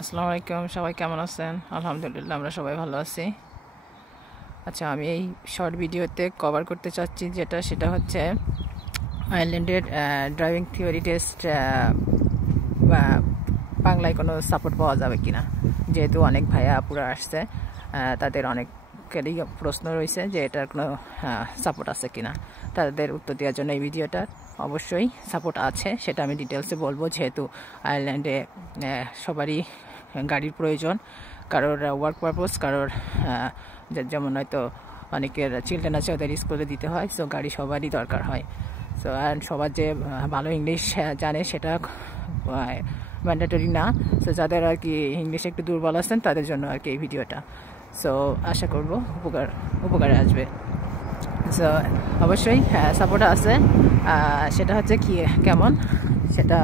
আসসালামু আলাইকুম, সবাই কেমন আছেন? আলহামদুলিল্লাহ, আমরা সবাই ভালো আছি। আচ্ছা, আমি এই শর্ট ভিডিওতে কভার করতে চাচ্ছি সেটা হচ্ছে আয়ারল্যান্ডের ড্রাইভিং থিওরি টেস্ট বাংলায় কোনো সাপোর্ট পাওয়া যাবে কিনা। যেহেতু অনেক ভাইয়া আপুরা আসছে, তাদের অনেকেরই প্রশ্ন রয়েছে যে এটার কোনো সাপোর্ট আছে কিনা। তাদের উত্তর দেওয়ার জন্য এই ভিডিওটা অবশ্যই সাপোর্ট আছে, সেটা আমি ডিটেলসে বলবো। যেহেতু আয়ারল্যান্ডে সবারই গাড়ির প্রয়োজন, কারোর ওয়ার্ক পারপোজ, কারোর যেমন হয়তো অনেকের চিলড্রেন আছে, ওদের স্কুলে দিতে হয়, সো গাড়ি সবারই দরকার হয়। সো অ্যান্ড সবার যে ভালো ইংলিশ জানে সেটা ম্যান্ডেটরি না। সো যাদের আর কি ইংলিশে একটু দুর্বল আছেন তাদের জন্য আর কি এই ভিডিওটা। সো আশা করব উপকারে আসবে। সো অবশ্যই সাপোর্ট আছে। সেটা হচ্ছে কি কেমন সেটা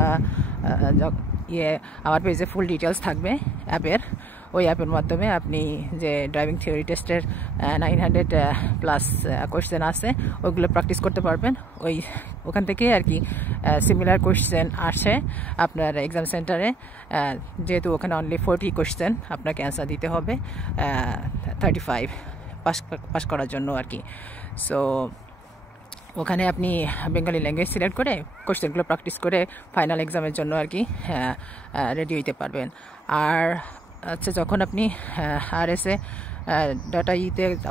আমার পেজে ফুল ডিটেলস থাকবে অ্যাপের। ওই অ্যাপের মাধ্যমে আপনি যে ড্রাইভিং থিওরি টেস্টের 900+ কোয়েশ্চেন আছে ওইগুলো প্র্যাকটিস করতে পারবেন। ওখান থেকেই আর কি সিমিলার কোয়েশ্চেন আসে আপনার এক্সাম সেন্টারে। যেহেতু ওখানে অনলি 40 কোয়েশ্চেন আপনাকে অ্যান্সার দিতে হবে 35 পাস করার জন্য আর কি। সো ওখানে আপনি বেঙ্গলি ল্যাঙ্গুয়েজ সিলেক্ট করে কোয়েশ্চেনগুলো প্র্যাকটিস করে ফাইনাল এক্সামের জন্য আর কি রেডি হইতে পারবেন। আর আচ্ছা, যখন আপনি RSA ডাটা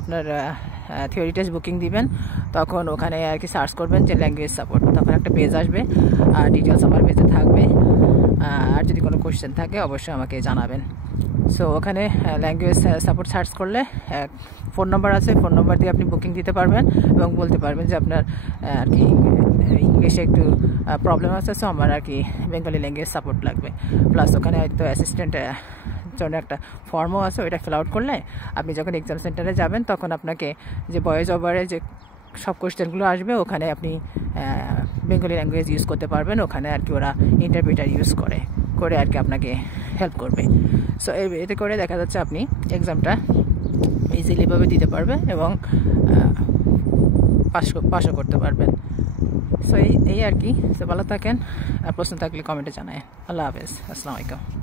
আপনার থিওরি টেস্ট বুকিং দিবেন, তখন ওখানে আর কি সার্চ করবেন যে ল্যাঙ্গুয়েজ সাপোর্ট, তখন একটা পেজ আসবে আর ডিটেলস আমার পেজে থাকবে। আর যদি কোনো কোয়েশ্চেন থাকে অবশ্যই আমাকে জানাবেন। সো ওখানে ল্যাঙ্গুয়েজ সাপোর্ট সার্চ করলে ফোন নাম্বার আছে, ফোন নাম্বার দিয়ে আপনি বুকিং দিতে পারবেন এবং বলতে পারবেন যে আপনার আর কি ইংলিশে একটু প্রবলেম আছে, সো আমার আর কি বেঙ্গলি ল্যাঙ্গুয়েজ সাপোর্ট লাগবে। প্লাস ওখানে হয়তো অ্যাসিস্ট্যান্ট জন্য একটা ফর্মও আছে, ওইটা ফিল আউট করলে আপনি যখন এক্সাম সেন্টারে যাবেন তখন আপনাকে যে ভয়েস ওভারে যে সব কোয়েশ্চেনগুলো আসবে ওখানে আপনি বেঙ্গলি ল্যাঙ্গুয়েজ ইউজ করতে পারবেন। ওখানে আর কি ওরা ইন্টারপ্রিটার ইউজ করে আর কি আপনাকে হেল্প করবে। সো এতে করে দেখা যাচ্ছে আপনি এক্সামটা ইজিলিভাবে দিতে পারবেন এবং পাসও করতে পারবেন। সো এই আর কি। সো ভালো থাকেন, আর প্রশ্ন থাকলে কমেন্টে জানায়। আল্লাহ হাফেজ, আসসালামু আলাইকুম।